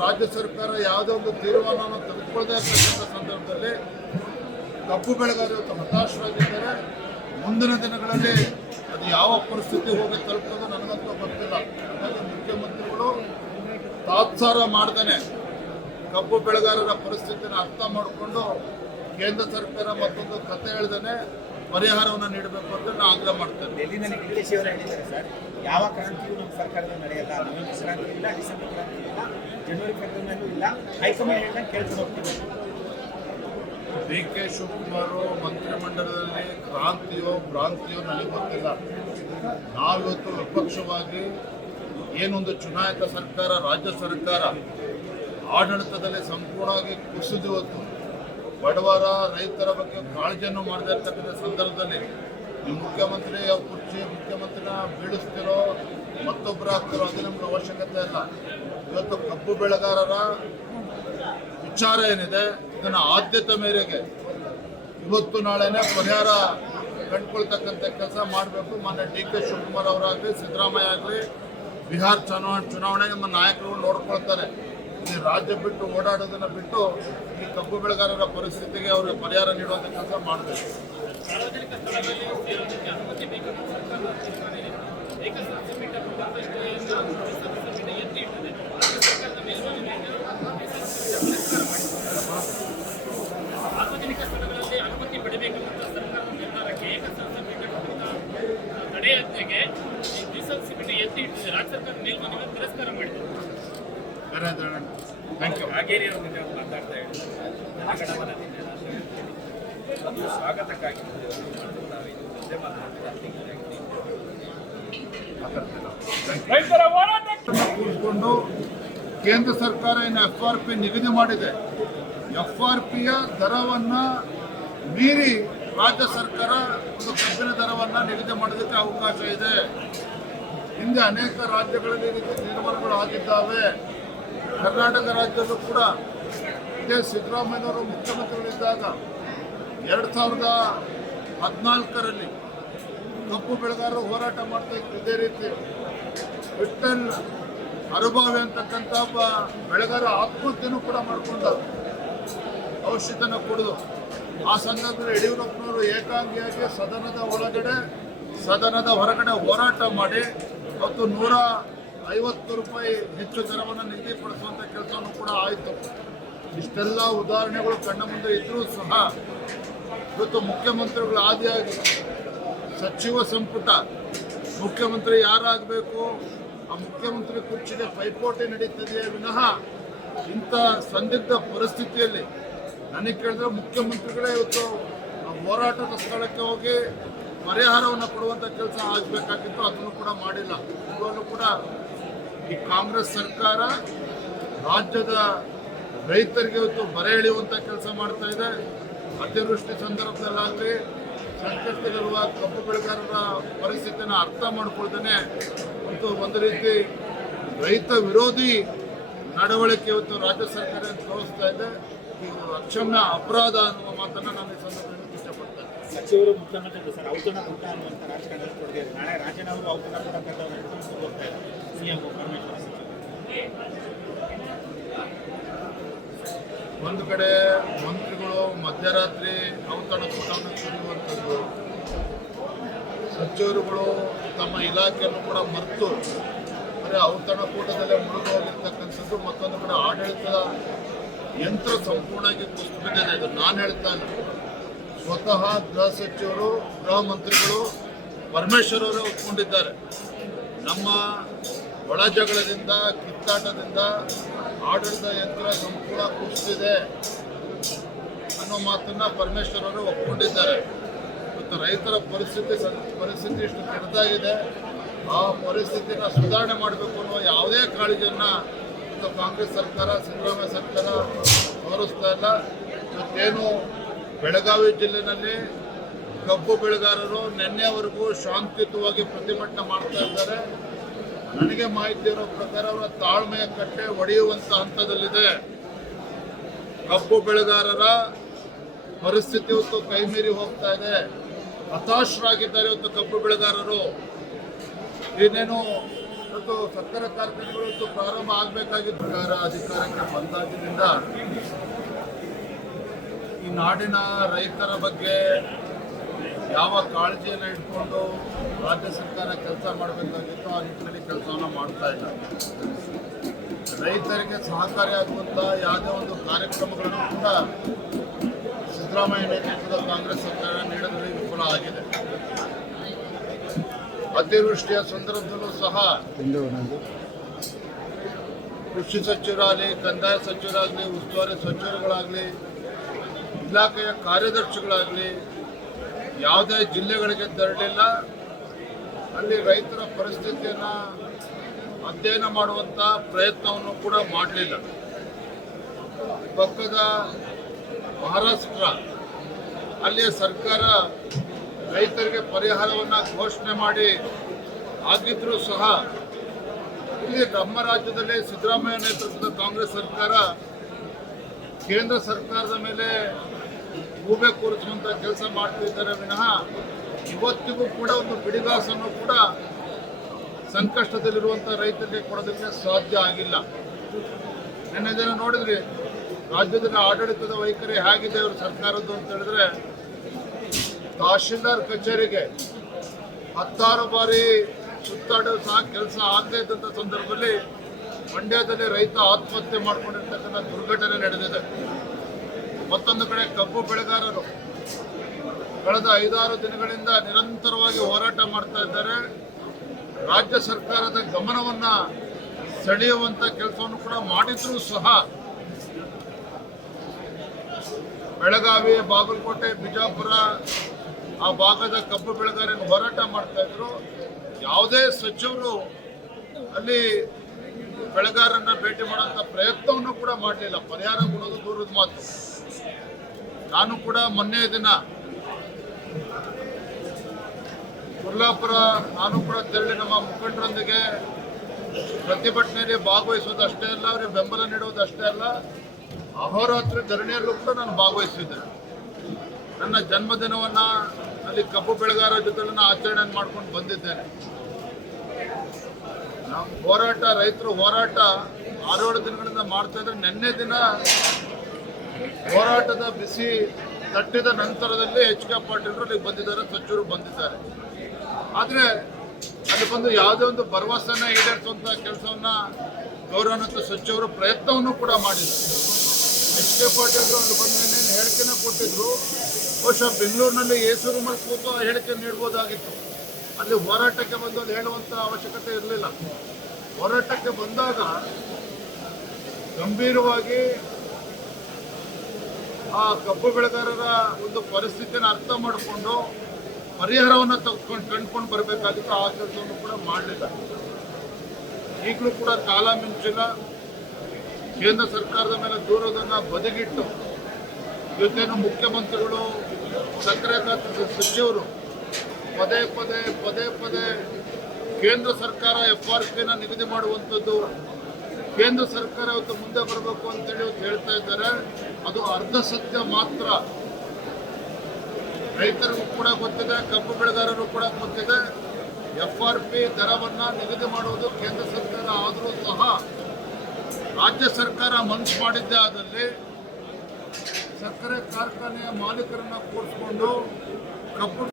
ರಾಜ್ಯ ಸರ್ಕಾರ ಯಾವುದೇ ಒಂದು ತೀರ್ಮಾನವನ್ನು ತೆಗೆದುಕೊಳ್ಳದೇ ಇರತಕ್ಕಂಥ ಸಂದರ್ಭದಲ್ಲಿ ಕಬ್ಬು ಬೆಳೆಗಾರರು ಇವತ್ತು ಹತಾಶರಾಗಿದ್ದಾರೆ. ಮುಂದಿನ ದಿನಗಳಲ್ಲಿ ಅದು ಯಾವ ಪರಿಸ್ಥಿತಿ ಹೋಗಿ ತಲುಪೋದು ನನಗಂತೂ ಗೊತ್ತಿಲ್ಲ. ಹಾಗಾಗಿ ಮುಖ್ಯಮಂತ್ರಿಗಳು ತಾತ್ಸಾರ ಮಾಡ್ದೇನೆ ಕಬ್ಬು ಬೆಳೆಗಾರರ ಪರಿಸ್ಥಿತಿಯನ್ನು ಅರ್ಥ ಮಾಡಿಕೊಂಡು ಕೇಂದ್ರ ಸರ್ಕಾರ ಮತ್ತೊಂದು ಕತೆ ಹೇಳ್ದೇನೆ ಪರಿಹಾರವನ್ನು ನೀಡಬೇಕು ಅಂತ ನಾನು ಆಗ್ರಹ ಮಾಡ್ತೇನೆ. ಡೆಲ್ಲಿನಲ್ಲಿ ಡಿ.ಕೆ. ಶಿ ಅವರು ಹೇಳಿದ್ದಾರೆ ಸರ್, ಯಾವ ಕ್ರಾಂತಿಯೂ ನಮ್ಮ ಸರ್ಕಾರದಲ್ಲಿ ನಡೆಯಲ್ಲ. ನವೆಂಬರ್ ಕ್ರಾಂತಿ ಇಲ್ಲ, ಡಿಸೆಂಬರ್ ಕ್ರಾಂತಿ ಇಲ್ಲ, ಜನವರಿ ಫೆಬ್ರವರಿಯಲ್ಲೂ ಇಲ್ಲ. ಹೈಕಮಾಂಡ್ ಹೇಳ್ದಂಗೆ ಕೇಳ್ಕೊಂಡು ಹೋಗ್ತೀವಿ. ಡಿ.ಕೆ. ಶಿವಕುಮಾರ್ ಮಂತ್ರಿಮಂಡಲದಲ್ಲಿ ಕ್ರಾಂತಿಯೋ ಭ್ರಾಂತಿಯೋ ನನಗೆ ಗೊತ್ತಿಲ್ಲ. ನಾವಿವತ್ತು ವಿಪಕ್ಷವಾಗಿ ಏನೊಂದು ಚುನಾಯಿತ ಸರ್ಕಾರ, ರಾಜ್ಯ ಸರ್ಕಾರ ಆಡಳಿತದಲ್ಲಿ ಸಂಪೂರ್ಣವಾಗಿ ಕುಸಿದಿವತ್ತು ಬಡವರ ರೈತರ ಬಗ್ಗೆ ಕಾಳಜಿಯನ್ನು ಮಾಡದೇ ಇರ್ತಕ್ಕಂಥ ಸಂದರ್ಭದಲ್ಲಿ ನೀವು ಮುಖ್ಯಮಂತ್ರಿ ಕುರ್ಚಿ ಮುಖ್ಯಮಂತ್ರಿನ ಬೀಳಿಸ್ತಿರೋ ಮತ್ತೊಬ್ಬರ ಆಗ್ತಿರೋ ಅದು ನಮ್ಗೆ ಅವಶ್ಯಕತೆ ಇಲ್ಲ. ಇವತ್ತು ಕಬ್ಬು ಬೆಳೆಗಾರರ ವಿಚಾರ ಏನಿದೆ ಇದನ್ನು ಆದ್ಯತೆ ಮೇರೆಗೆ ಇವತ್ತು ನಾಳೆನೇ ಪರಿಹಾರ ಕಂಡುಕೊಳ್ತಕ್ಕಂಥ ಕೆಲಸ ಮಾಡಬೇಕು. ಮಾನ್ಯ ಡಿ.ಕೆ. ಶಿವಕುಮಾರ್ ಅವರಾಗಲಿ, ಸಿದ್ದರಾಮಯ್ಯ ಆಗಲಿ, ಬಿಹಾರ ಚುನಾವಣೆ ನಮ್ಮ ನಾಯಕರುಗಳು ನೋಡ್ಕೊಳ್ತಾರೆ. ಈ ರಾಜ್ಯ ಬಿಟ್ಟು ಓಡಾಡೋದನ್ನು ಬಿಟ್ಟು ಈ ಕಬ್ಬು ಬೆಳೆಗಾರರ ಪರಿಸ್ಥಿತಿಗೆ ಅವರಿಗೆ ಪರಿಹಾರ ನೀಡುವಂಥ ಕೆಲಸ ಮಾಡಬೇಕು. ಸಾರ್ವಜನಿಕ ಸ್ಥಳಗಳಲ್ಲಿ ಸೇರೋದಕ್ಕೆ ಅನುಮತಿ ಬೇಕು. ಸಾರ್ವಜನಿಕ ಸ್ಥಳಗಳಲ್ಲಿ ಅನುಮತಿ ಪಡೆಬೇಕಂತ ಸರ್ಕಾರದ ನಿರ್ಧಾರಕ್ಕೆ ಏಕಸದಸ್ಯ ಪೀಠ ತಡೆಯಾಜ್ಞೆಗೆ ದ್ವಿಸದಸ್ಯ ಪೀಠ ಎತ್ತಿ ಇಟ್ಟಿದೆ. ರಾಜ್ಯ ಸರ್ಕಾರ ಮೇಲ್ಮನವಿಯನ್ನು ತಿರಸ್ಕಾರ ಮಾಡಿದೆ. Thank you. ಹಾಗೇರಿ ಅವರು ಮಾತಾಡ್ತಾ ಅದು ಸ್ವಾಗತಕ್ಕಾಗಿ ಕೂತ್ಕೊಂಡು ಕೇಂದ್ರ ಸರ್ಕಾರ ಏನು FRP ನಿಗದಿ ಮಾಡಿದೆ, FRPಯ ದರವನ್ನು ಮೀರಿ ರಾಜ್ಯ ಸರ್ಕಾರ ಒಂದು ಕಬ್ಬಿನ ದರವನ್ನು ನಿಗದಿ ಮಾಡೋದಕ್ಕೆ ಅವಕಾಶ ಇದೆ. ಹಿಂದೆ ಅನೇಕ ರಾಜ್ಯಗಳಲ್ಲಿ ತೀರ್ಮಾನಗಳು ಆಗಿದ್ದಾವೆ. ಕರ್ನಾಟಕ ರಾಜ್ಯದಲ್ಲೂ ಕೂಡ ಇದೇ ಸಿದ್ದರಾಮಯ್ಯನವರು ಮುಖ್ಯಮಂತ್ರಿಗಳಿದ್ದಾಗ 2014ರಲ್ಲಿ ಕಬ್ಬು ಬೆಳೆಗಾರರು ಹೋರಾಟ ಮಾಡ್ತಾ ಇದ್ರು. ಇದೇ ರೀತಿ ವಿಠಲ್ ಅನುಭವಿ ಅಂತಕ್ಕಂಥ ಒಬ್ಬ ಬೆಳೆಗಾರ ಆತ್ಮಹತ್ಯೆನೂ ಕೂಡ ಮಾಡಿಕೊಂಡ ಔಷಧನ ಕುಡಿದು. ಆ ಸಂದರ್ಭದಲ್ಲಿ ಯಡಿಯೂರಪ್ಪನವರು ಏಕಾಂಗಿಯಾಗಿ ಸದನದ ಹೊರಗಡೆ ಹೋರಾಟ ಮಾಡಿ ಮತ್ತು 150 ರೂಪಾಯಿ ಹೆಚ್ಚು ದರವನ್ನು ನಿಗದಿಪಡಿಸುವಂಥ ಕೆಲಸವನ್ನು ಕೂಡ ಆಯಿತು. ಇಷ್ಟೆಲ್ಲ ಉದಾಹರಣೆಗಳು ಕಣ್ಣ ಮುಂದೆ ಇದ್ದರೂ ಸಹ ಇವತ್ತು ಮುಖ್ಯಮಂತ್ರಿಗಳು ಆದಿಯಾಗಿ ಸಚಿವ ಸಂಪುಟ ಮುಖ್ಯಮಂತ್ರಿ ಯಾರಾಗಬೇಕು ಆ ಮುಖ್ಯಮಂತ್ರಿ ಕುರ್ಚಿಗೆ ಪೈಪೋಟಿ ನಡೀತಿದೆಯೇ ವಿನಃ ಇಂಥ ಸಂದಿಗ್ಧ ಪರಿಸ್ಥಿತಿಯಲ್ಲಿ ನನಗೆ ಕೇಳಿದ್ರೆ ಮುಖ್ಯಮಂತ್ರಿಗಳೇ ಇವತ್ತು ಹೋರಾಟದ ಸ್ಥಳಕ್ಕೆ ಹೋಗಿ ಪರಿಹಾರವನ್ನು ಕೊಡುವಂಥ ಕೆಲಸ ಆಗಬೇಕಾಗಿತ್ತು. ಅದನ್ನು ಕೂಡ ಮಾಡಿಲ್ಲ. ಇವಾಗಲೂ ಕೂಡ ಈ ಕಾಂಗ್ರೆಸ್ ಸರ್ಕಾರ ರಾಜ್ಯದ ರೈತರಿಗೆ ಇವತ್ತು ಬರೆ ಎಳೆಯುವಂಥ ಕೆಲಸ ಮಾಡ್ತಾ ಇದೆ. ಅತಿವೃಷ್ಟಿ ಸಂದರ್ಭದಲ್ಲಾಗಲಿ ಸಂಕಷ್ಟದಲ್ಲಿರುವ ಕಬ್ಬು ಬೆಳೆಗಾರರ ಪರಿಸ್ಥಿತಿಯನ್ನು ಅರ್ಥ ಮಾಡ್ಕೊಳ್ದೇನೆ ಮತ್ತು ಒಂದು ರೀತಿ ರೈತ ವಿರೋಧಿ ನಡವಳಿಕೆ ಇವತ್ತು ರಾಜ್ಯ ಸರ್ಕಾರ ತೋರಿಸ್ತಾ ಇದೆ. ಇದು ಅಕ್ಷಮ್ಯ ಅಪರಾಧ ಅನ್ನುವ ಮಾತನ್ನು ನಾನು ಈ ಸಂದರ್ಭದಲ್ಲಿ ಇಷ್ಟಪಡ್ತೇನೆ. ಸಚಿವರು ಮುಖ್ಯಮಂತ್ರಿ ಸರ್ ಔತಣ ಕೊಟ್ಟ ಅನ್ನುವಂಥ ರಾಜಕಾರಣದಲ್ಲಿ ಕೊಟ್ಟಿದ್ದಾರೆ. ನಾಳೆ ರಾಜೀನಾಮೆ ಔತಣ ಕೊಡೋಕ್ಕಂತ ನಡ್ಕೊಂಡು ಹೋಗ್ತಾ ಇದೆ CM ಪರಮೇಶ್ವರ ಸಚಿವರು. ಒಂದು ಕಡೆ ಮಂತ್ರಿಗಳು ಮಧ್ಯರಾತ್ರಿ ಔತಣ ಕೂಟವನ್ನು ಕರೆಯುವಂಥದ್ದು, ಸಚಿವರುಗಳು ತಮ್ಮ ಇಲಾಖೆಯನ್ನು ಕೂಡ ಮರೆತು ಬರೀ ಔತಣ ಕೂಟದಲ್ಲೇ ಮುಳುಗೋಗಿರ್ತಕ್ಕಂಥದ್ದು. ಮತ್ತೊಂದು ಕಡೆ ಆಡಳಿತದ ಯಂತ್ರ ಸಂಪೂರ್ಣವಾಗಿ ಕುಸಿದು ಬಿದ್ದಿದೆ. ಇದು ನಾನು ಹೇಳ್ತಾ ಇಲ್ಲ, ಸ್ವತಃ ಗೃಹ ಸಚಿವರು, ಗೃಹ ಮಂತ್ರಿಗಳು ಪರಮೇಶ್ವರ್ ಅವರೇ ಒಪ್ಕೊಂಡಿದ್ದಾರೆ. ನಮ್ಮ ಒಳ ಜಗಳದಿಂದ, ಕಿತ್ತಾಟದಿಂದ ಆಡಳಿತ ಯಂತ್ರ ಸಂಪೂರ್ಣ ಕುಸಿದಿದೆ ಅನ್ನೋ ಮಾತನ್ನು ಪರಮೇಶ್ವರ್ ಅವರು ಒಪ್ಕೊಂಡಿದ್ದಾರೆ. ಮತ್ತು ರೈತರ ಪರಿಸ್ಥಿತಿ ಇಷ್ಟು ಕೆಟ್ಟದಾಗಿದೆ. ಆ ಪರಿಸ್ಥಿತಿನ ಸುಧಾರಣೆ ಮಾಡಬೇಕು ಅನ್ನೋ ಯಾವುದೇ ಕಾಳಜಿಯನ್ನು ಕಾಂಗ್ರೆಸ್ ಸರ್ಕಾರ, ಸಿದ್ದರಾಮಯ್ಯ ಸರ್ಕಾರ ತೋರಿಸ್ತಾ ಇಲ್ಲ. ಇವತ್ತೇನು ಬೆಳಗಾವಿ ಜಿಲ್ಲೆಯಲ್ಲಿ ಕಬ್ಬು ಬೆಳೆಗಾರರು ನಿನ್ನೆವರೆಗೂ ಶಾಂತಿಯುತವಾಗಿ ಪ್ರತಿಭಟನೆ ಮಾಡ್ತಾ ಇದ್ದಾರೆ. ನನಗೆ ಮಾಹಿತಿ ಇರೋ ಪ್ರಕಾರ ಅವರ ತಾಳ್ಮೆಯ ಕಟ್ಟೆ ಒಡೆಯುವಂಥ ಹಂತದಲ್ಲಿದೆ. ಕಬ್ಬು ಬೆಳೆಗಾರರ ಪರಿಸ್ಥಿತಿ ಇವತ್ತು ಕೈಮೀರಿ ಹೋಗ್ತಾ ಇದೆ. ಹತಾಶರಾಗಿದ್ದಾರೆ ಇವತ್ತು ಕಬ್ಬು ಬೆಳೆಗಾರರು. ಇನ್ನೇನು ಇವತ್ತು ಸಕ್ಕರೆ ಕಾರ್ಖಾನೆಗಳು ಇವತ್ತು ಪ್ರಾರಂಭ ಆಗಬೇಕಾಗಿತ್ತು. ಅಧಿಕಾರಕ್ಕೆ ಬಂದಾಗಿನಿಂದ ಈ ನಾಡಿನ ರೈತರ ಬಗ್ಗೆ ಯಾವ ಕಾಳಜಿಯನ್ನು ಇಟ್ಕೊಂಡು ರಾಜ್ಯ ಸರ್ಕಾರ ಕೆಲಸ ಮಾಡಬೇಕಾಗಿತ್ತು ಆ ನಿಟ್ಟಿನಲ್ಲಿ ಕೆಲಸವನ್ನು ಮಾಡ್ತಾ ಇಲ್ಲ. ರೈತರಿಗೆ ಸಹಕಾರಿಯಾಗುವಂಥ ಯಾವುದೇ ಒಂದು ಕಾರ್ಯಕ್ರಮಗಳನ್ನು ಕೂಡ ಸಿದ್ದರಾಮಯ್ಯ ನೇತೃತ್ವದ ಕಾಂಗ್ರೆಸ್ ಸರ್ಕಾರ ನೀಡೋದ್ರಲ್ಲಿ ವಿಫಲ ಆಗಿದೆ. ಅತಿವೃಷ್ಟಿಯ ಸಂದರ್ಭದಲ್ಲೂ ಸಹ ಕೃಷಿ ಸಚಿವರಾಗಲಿ, ಕಂದಾಯ ಸಚಿವರಾಗಲಿ, ಉಸ್ತುವಾರಿ ಸಚಿವರುಗಳಾಗಲಿ, ಇಲಾಖೆಯ ಕಾರ್ಯದರ್ಶಿಗಳಾಗಲಿ ಯಾವುದೇ ಜಿಲ್ಲೆಗಳಿಗೆ ತೆರಳಿಲ್ಲ. ಅಲ್ಲಿ ರೈತರ ಪರಿಸ್ಥಿತಿಯನ್ನು ಅಧ್ಯಯನ ಮಾಡುವಂಥ ಪ್ರಯತ್ನವನ್ನು ಕೂಡ ಮಾಡಲಿಲ್ಲ. ಪಕ್ಕದ ಮಹಾರಾಷ್ಟ್ರ ಅಲ್ಲಿಯ ಸರ್ಕಾರ ರೈತರಿಗೆ ಪರಿಹಾರವನ್ನು ಘೋಷಣೆ ಮಾಡಿ ಆಗಿದ್ರೂ ಸಹ ಇಲ್ಲಿ ನಮ್ಮ ರಾಜ್ಯದಲ್ಲಿ ಸಿದ್ದರಾಮಯ್ಯ ನೇತೃತ್ವದ ಕಾಂಗ್ರೆಸ್ ಸರ್ಕಾರ ಕೇಂದ್ರ ಸರ್ಕಾರದ ಮೇಲೆ ಗೂಬೆ ಕೂರಿಸುವಂಥ ಕೆಲಸ ಮಾಡ್ತಿದ್ದಾರೆ ವಿನಃ ಇವತ್ತಿಗೂ ಕೂಡ ಒಂದು ಬಿಡಿಗಾಸನ್ನು ಕೂಡ ಸಂಕಷ್ಟದಲ್ಲಿರುವಂಥ ರೈತರಿಗೆ ಕೊಡೋದಕ್ಕೆ ಸಾಧ್ಯ ಆಗಿಲ್ಲ. ನಿನ್ನೆ ದಿನ ನೋಡಿದ್ರಿ ರಾಜ್ಯದಲ್ಲಿ ಆಡಳಿತದ ವೈಖರಿ ಹೇಗಿದೆ ಇವರು ಸರ್ಕಾರದ್ದು ಅಂತ ಹೇಳಿದ್ರೆ, ತಹಶೀಲ್ದಾರ್ ಕಚೇರಿಗೆ 10 ಬಾರಿ ಸುತ್ತಾಡೋ ಸಹ ಕೆಲಸ ಆಗದೇ ಇದ್ದಂಥ ಸಂದರ್ಭದಲ್ಲಿ ಮಂಡ್ಯದಲ್ಲಿ ರೈತ ಆತ್ಮಹತ್ಯೆ ಮಾಡಿಕೊಂಡಿರ್ತಕ್ಕಂಥ ದುರ್ಘಟನೆ ನಡೆದಿದೆ. ಮತ್ತೊಂದು ಕಡೆ ಕಬ್ಬು ಬೆಳೆಗಾರರು ಕಳೆದ 5-6 ದಿನಗಳಿಂದ ನಿರಂತರವಾಗಿ ಹೋರಾಟ ಮಾಡ್ತಾ ಇದ್ದಾರೆ. ರಾಜ್ಯ ಸರ್ಕಾರದ ಗಮನವನ್ನ ಸೆಳೆಯುವಂತ ಕೆಲಸವನ್ನು ಕೂಡ ಮಾಡಿದ್ರೂ ಸಹ ಬೆಳಗಾವಿ, ಬಾಗಲಕೋಟೆ, ಬಿಜಾಪುರ ಆ ಭಾಗದ ಕಬ್ಬು ಬೆಳೆಗಾರರು ಹೋರಾಟ ಮಾಡ್ತಾ ಇದ್ರು. ಯಾವುದೇ ಸಚಿವರು ಅಲ್ಲಿ ಬೆಳೆಗಾರರನ್ನ ಭೇಟಿ ಮಾಡುವಂತ ಪ್ರಯತ್ನವನ್ನು ಕೂಡ ಮಾಡಲಿಲ್ಲ. ಪರಿಹಾರ ಕೊಡೋದು ದೂರದ ಮಾತು. ನಾನು ಕೂಡ ಮೊನ್ನೆ ದಿನ ಕೊಲ್ಲಾಪುರ ನಾನು ಕೂಡ ತೆರಳಿ ನಮ್ಮ ಮುಖಂಡರೊಂದಿಗೆ ಪ್ರತಿಭಟನೆಯಲ್ಲಿ ಭಾಗವಹಿಸೋದು ಅಷ್ಟೇ ಅಲ್ಲ, ಅವರಿಗೆ ಬೆಂಬಲ ನೀಡೋದು ಅಷ್ಟೇ ಅಲ್ಲ, ಅಹೋರಾತ್ರಿ ಧರಣಿಯಲ್ಲೂ ಕೂಡ ನಾನು ಭಾಗವಹಿಸಿದ್ದೆ. ನನ್ನ ಜನ್ಮದಿನವನ್ನು ಅಲ್ಲಿ ಕಬ್ಬು ಬೆಳೆಗಾರರ ಜೊತೆ ಆಚರಣೆ ಮಾಡ್ಕೊಂಡು ಬಂದಿದ್ದೇನೆ. ನಮ್ಮ ಹೋರಾಟ, ರೈತರು ಹೋರಾಟ 6-7 ದಿನಗಳಿಂದ ಮಾಡ್ತಾ ಇದ್ರೆ, ನಿನ್ನೆ ದಿನ ಹೋರಾಟದ ಬಿಸಿ ತಟ್ಟಿದ ನಂತರದಲ್ಲಿ ಎಚ್.ಕೆ. ಪಾಟೀಲರು ಅಲ್ಲಿಗೆ ಬಂದಿದ್ದಾರೆ, ಸಚಿವರು ಬಂದಿದ್ದಾರೆ. ಆದರೆ ಅಲ್ಲಿ ಬಂದು ಯಾವುದೇ ಒಂದು ಭರವಸೆನ ಈಡೇರಿಸುವಂಥ ಕೆಲಸವನ್ನ ಗೌರವಾನ್ವಿತ ಸಚಿವರು ಪ್ರಯತ್ನವನ್ನು ಕೂಡ ಮಾಡಿದ್ದಾರೆ. ಎಚ್.ಕೆ. ಪಾಟೀಲರು ಅಲ್ಲಿ ಬಂದು ಏನೇನು ಹೇಳಿಕೆನ ಕೊಟ್ಟಿದ್ರು, ಬಹುಶಃ ಬೆಂಗಳೂರಿನಲ್ಲಿ ಎಸಿ ರೂಮಲ್ಲಿ ಕೂತು ಆ ಹೇಳಿಕೆ ನೀಡ್ಬೋದಾಗಿತ್ತು. ಅಲ್ಲಿ ಹೋರಾಟಕ್ಕೆ ಬಂದು ಅಲ್ಲಿ ಹೇಳುವಂಥ ಅವಶ್ಯಕತೆ ಇರಲಿಲ್ಲ. ಹೋರಾಟಕ್ಕೆ ಬಂದಾಗ ಗಂಭೀರವಾಗಿ ಆ ಕಬ್ಬು ಬೆಳೆಗಾರರ ಒಂದು ಪರಿಸ್ಥಿತಿಯನ್ನು ಅರ್ಥ ಮಾಡಿಕೊಂಡು ಪರಿಹಾರವನ್ನು ಕಂಡುಕೊಂಡು ಬರಬೇಕಾಗಿತ್ತು. ಆ ಕೆಲಸವನ್ನು ಕೂಡ ಮಾಡಲಿಲ್ಲ. ಈಗಲೂ ಕೂಡ ಕಾಲ ಮಿಂಚಿಲ್ಲ. ಕೇಂದ್ರ ಸರ್ಕಾರದ ಮೇಲೆ ದೂರದನ್ನು ಬದಿಗಿಟ್ಟು ಇವತ್ತೇನು ಮುಖ್ಯಮಂತ್ರಿಗಳು, ಸಕ್ಕರೆ ಖಾತೆ ಸಚಿವರು ಪದೇ ಪದೇ ಕೇಂದ್ರ ಸರ್ಕಾರ FRPನ ನಿಗದಿ ಮಾಡುವಂಥದ್ದು, ಕೇಂದ್ರ ಸರ್ಕಾರ ಇವತ್ತು ಮುಂದೆ ಬರಬೇಕು ಅಂತೇಳಿ ಇವತ್ತು ಹೇಳ್ತಾ ಇದ್ದಾರೆ. ಅದು ಅರ್ಧ ಸತ್ಯ ಮಾತ್ರ. ರೈತರಿಗೂ ಕೂಡ ಗೊತ್ತಿದೆ, ಕಬ್ಬು ಬೆಳೆಗಾರರು ಕೂಡ ಗೊತ್ತಿದೆ, FRP ದರವನ್ನು ನಿಗದಿ ಮಾಡುವುದು ಕೇಂದ್ರ ಸರ್ಕಾರ ಆದರೂ ಸಹ ರಾಜ್ಯ ಸರ್ಕಾರ ಮನಸ್ಸು ಮಾಡಿದ್ದೇ ಆದಲ್ಲಿ ಸಕ್ಕರೆ ಕಾರ್ಖಾನೆಯ ಮಾಲೀಕರನ್ನ ಕೂರಿಸಿಕೊಂಡು ಕಬ್ಬು